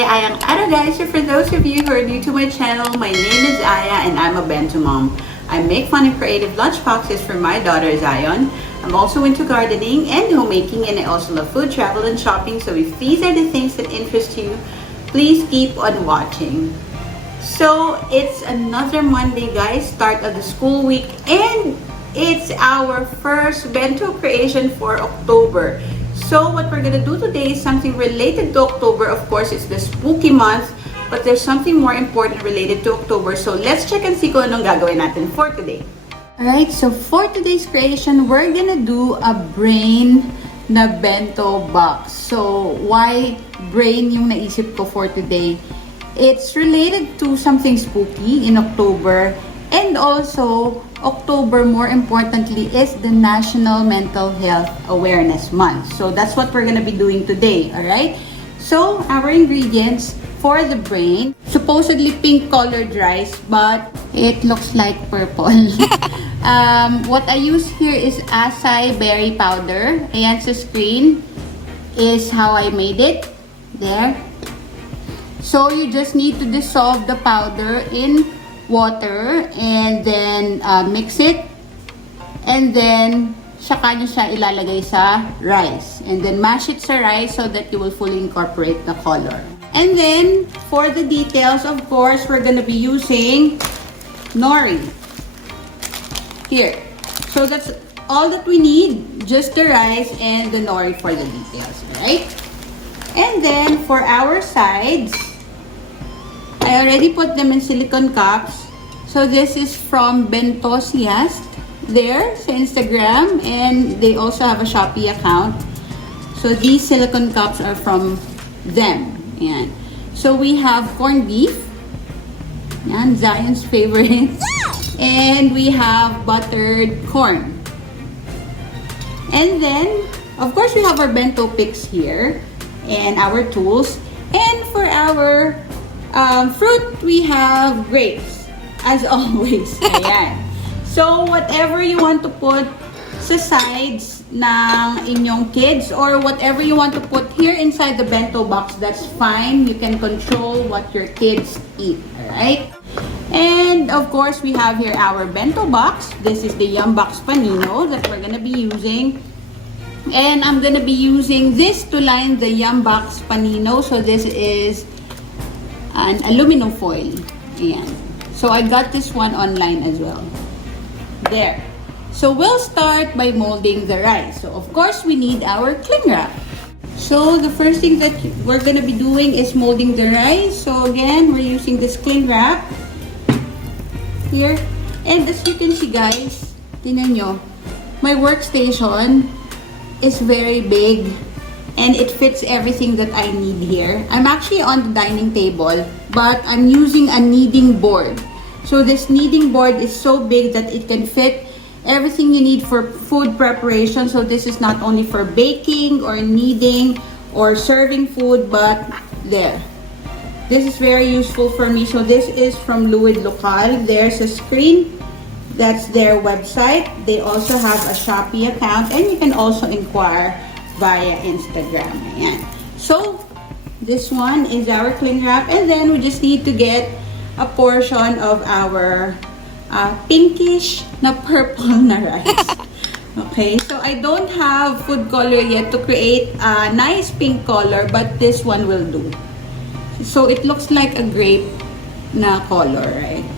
Kaayaayang araw guys. So for those of you who are new to my channel, my name is Aya and I'm a Bento mom. I make fun and creative lunchboxes for my daughter Zion. I'm also into gardening and homemaking, and I also love food, travel, and shopping. So if these are the things that interest you, please keep on watching. So it's another Monday guys, start of the school week, and it's our first bento creation for October. So what we're gonna do today is something related to October. Of course, it's the spooky month, but there's something more important related to October. So let's check and see kung anong gagawin natin for today. Alright, so for today's creation, we're gonna do a brain na bento box. So why brain yung naisip ko for today? It's related to something spooky in October, and also October, more importantly, is the National Mental Health Awareness Month. So that's what we're gonna be doing today, alright? So our ingredients for the brain, supposedly pink colored rice, but it looks like purple. What I use here is acai berry powder. Ayan sa screen is how I made it. There. So you just need to dissolve the powder in water and then mix it, and then saka nyo siya ilalagay sa rice, and then mash it sa rice so that you will fully incorporate the color. And then for the details, of course, we're gonna be using nori here. So that's all that we need, just the rice and the nori for the details, right? And then for our sides, I already put them in silicone cups. So this is from Bento there sa Instagram, and they also have a Shopee account. So these silicone cups are from them. Ayan. So we have corned beef. Ayan, Zion's favorite. And we have buttered corn. And then, of course, we have our bento picks here and our tools. And for our fruit, we have grapes, as always. Ayan. So, whatever you want to put sa sides ng inyong kids, or whatever you want to put here inside the bento box, that's fine. You can control what your kids eat, alright? And, of course, we have here our bento box. This is the Yum Box Panino that we're gonna be using. And I'm gonna be using this to line the Yum Box Panino. So, this is an aluminum foil. Ayan. So I got this one online as well. There. So we'll start by molding the rice. So of course we need our cling wrap. So the first thing that we're gonna be doing is molding the rice. So again, we're using this cling wrap here. And as you can see guys, tingnan nyo, my workstation is very big. And it fits everything that I need here. I'm actually on the dining table, but I'm using a kneading board. So this kneading board is so big that it can fit everything you need for food preparation. So this is not only for baking or kneading or serving food, but there. This is very useful for me. So this is from Luid Local. There's a screen. That's their website. They also have a Shopee account, and you can also inquire via Instagram. Ayan. So, this one is our cling wrap, and then we just need to get a portion of our pinkish na purple na rice. Okay, so I don't have food color yet to create a nice pink color, but this one will do. So, it looks like a grape na color, right?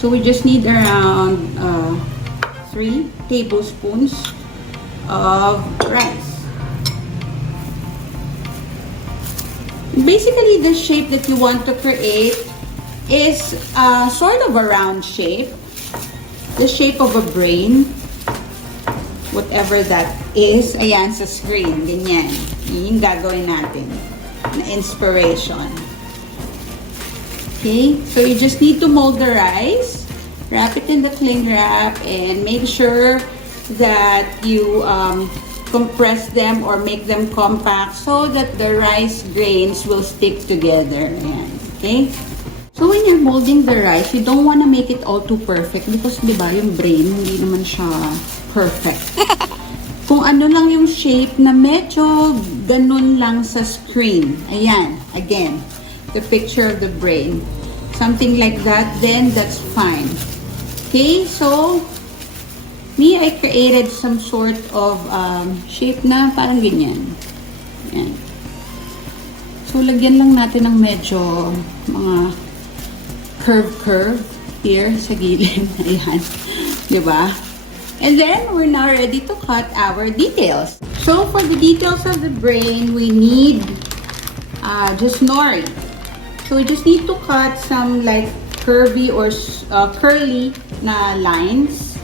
So, we just need around 3 tablespoons of rice. Basically, the shape that you want to create is sort of a round shape. The shape of a brain. Whatever that is. Ayan sa screen. Ganyan. Yung gagawin natin. Na inspiration. Okay? So, you just need to mold the rice. Wrap it in the cling wrap and make sure that you compress them or make them compact so that the rice grains will stick together. Ayan. Okay? So when you're molding the rice, you don't want to make it all too perfect because, di ba, yung brain, hindi naman siya perfect. kung ano lang yung shape na medyo ganun lang sa screen. Ayan, again, the picture of the brain. Something like that, then that's fine. Okay, so me, I created some sort of shape na parang ganyan. Ayan. So, lagyan lang natin ng medyo mga curve here sa gilid. Ayan. Diba? And then, we're now ready to cut our details. So, for the details of the brain, we need just nori. So, we just need to cut some like curvy or curly na lines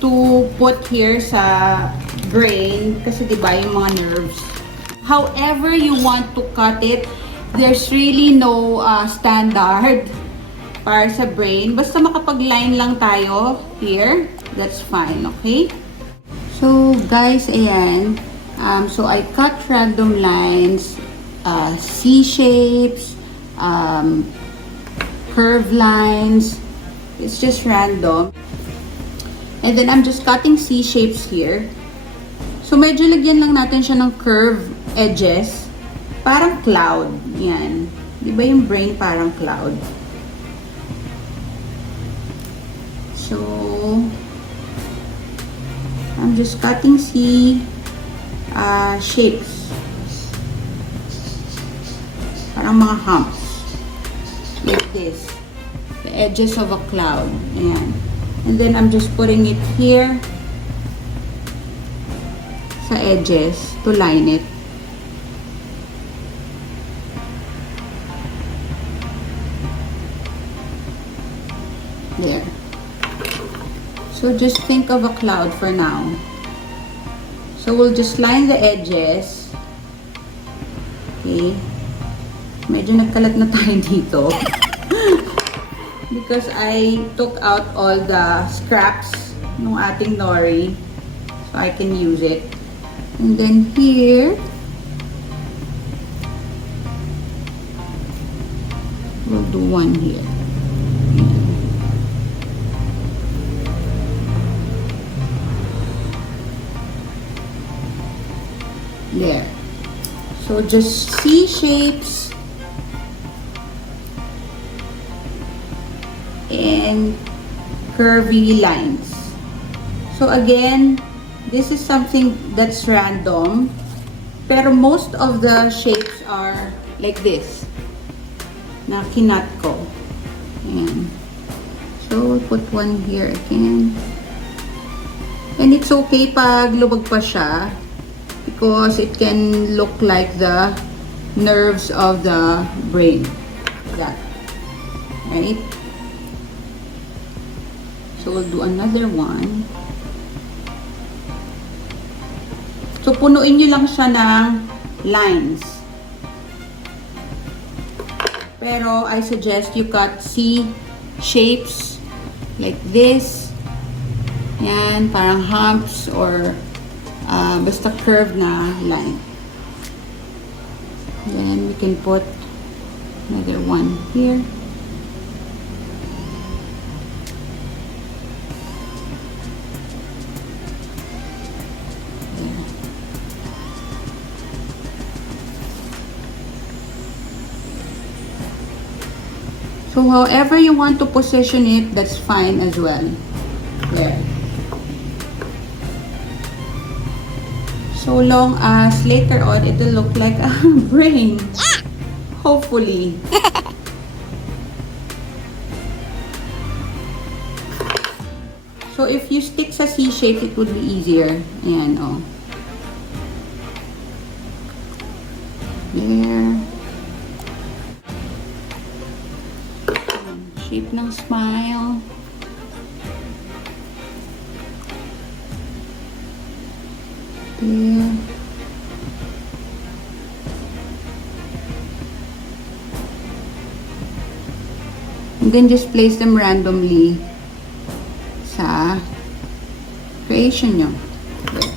to put here sa brain. Kasi diba yung mga nerves. However you want to cut it, there's really no standard para sa brain. Basta makapag-line lang tayo here, that's fine, okay? So, guys, ayan. So, I cut random lines, C-shapes, curve lines. It's just random. And then, I'm just cutting C-shapes here. So, medyo lagyan lang natin siya ng curve edges. Parang cloud. Yan. Di ba yung brain parang cloud? So, I'm just cutting shapes. Parang mga humps. Like this. The edges of a cloud. Ayan. And then, I'm just putting it here sa edges to line it. There. So, just think of a cloud for now. So, we'll just line the edges. Okay. Medyo nagkalat na tayo dito. Because I took out all the scraps ng ating nori. So, I can use it. And then here, we'll do one here. There. So, just C shapes and curvy lines. So, again, this is something that's random, pero most of the shapes are like this, na kinat ko. Ayan. So, we'll put one here again. And it's okay pag lubag pa siya, because it can look like the nerves of the brain. That. Right? So, we'll do another one. So, punuin nyo lang siya ng lines. Pero, I suggest you cut C shapes like this. Yan, parang humps or basta curve na line. Then, we can put another one here. So, however you want to position it, that's fine as well. There. So long as later on, it will look like a brain. Hopefully. So, if you stick sa C shape, it would be easier. Ayan, oh. There. Shape ng smile. There. And then just place them randomly sa creation nyo. There.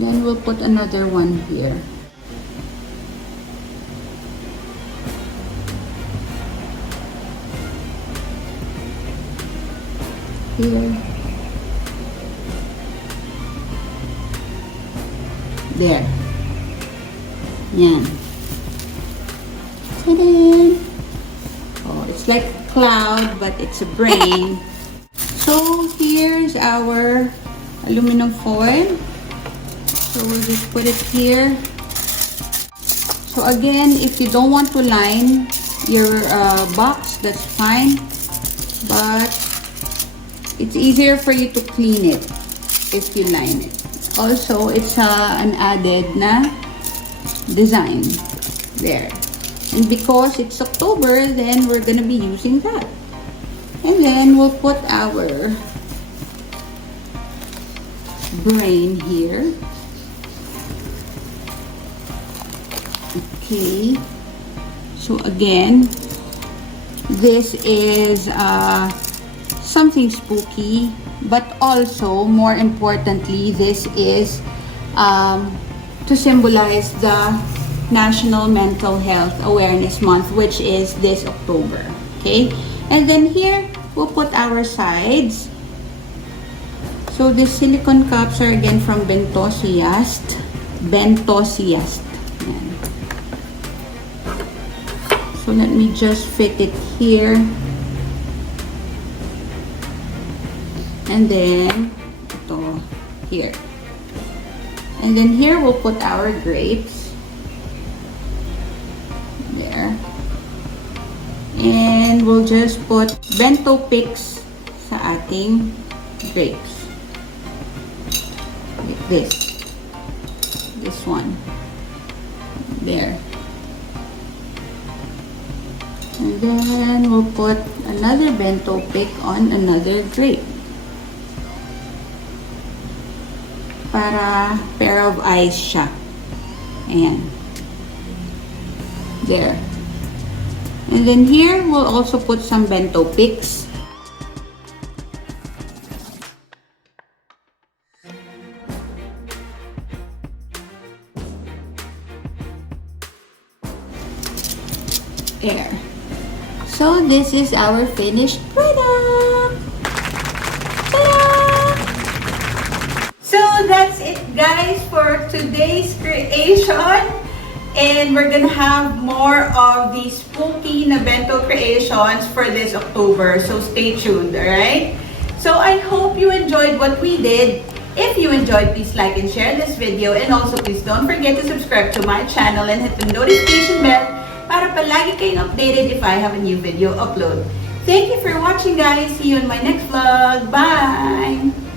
Then we'll put another one here. Here. There. Yan. Ta-da! Oh, it's like a cloud, but it's a brain. So, here's our aluminum foil. So, we'll just put it here. So, again, if you don't want to line your box, that's fine. But, it's easier for you to clean it if you line it. Also, it's an added na design. There. And because it's October, then we're gonna be using that. And then we'll put our brain here. Okay. So again, this is something spooky, but also, more importantly, this is to symbolize the National Mental Health Awareness Month, which is this October. Okay? And then here, we'll put our sides. So, these silicone cups are again from Bento Lunchbox. So, let me just fit it here. And then, ito, here. And then here, we'll put our grapes. There. And we'll just put bento picks sa ating grapes. Like this. This one. There. And then, we'll put another bento pick on another grape. Para pair of eyes siya. Ayan. There. And then here, we'll also put some bento picks. There. So, this is our finished product. So that's it, guys, for today's creation. And we're gonna have more of these spooky na bento creations for this October. So stay tuned, alright? So I hope you enjoyed what we did. If you enjoyed, please like and share this video. And also, please don't forget to subscribe to my channel and hit the notification bell para palagi kayong updated if I have a new video upload. Thank you for watching, guys. See you in my next vlog. Bye!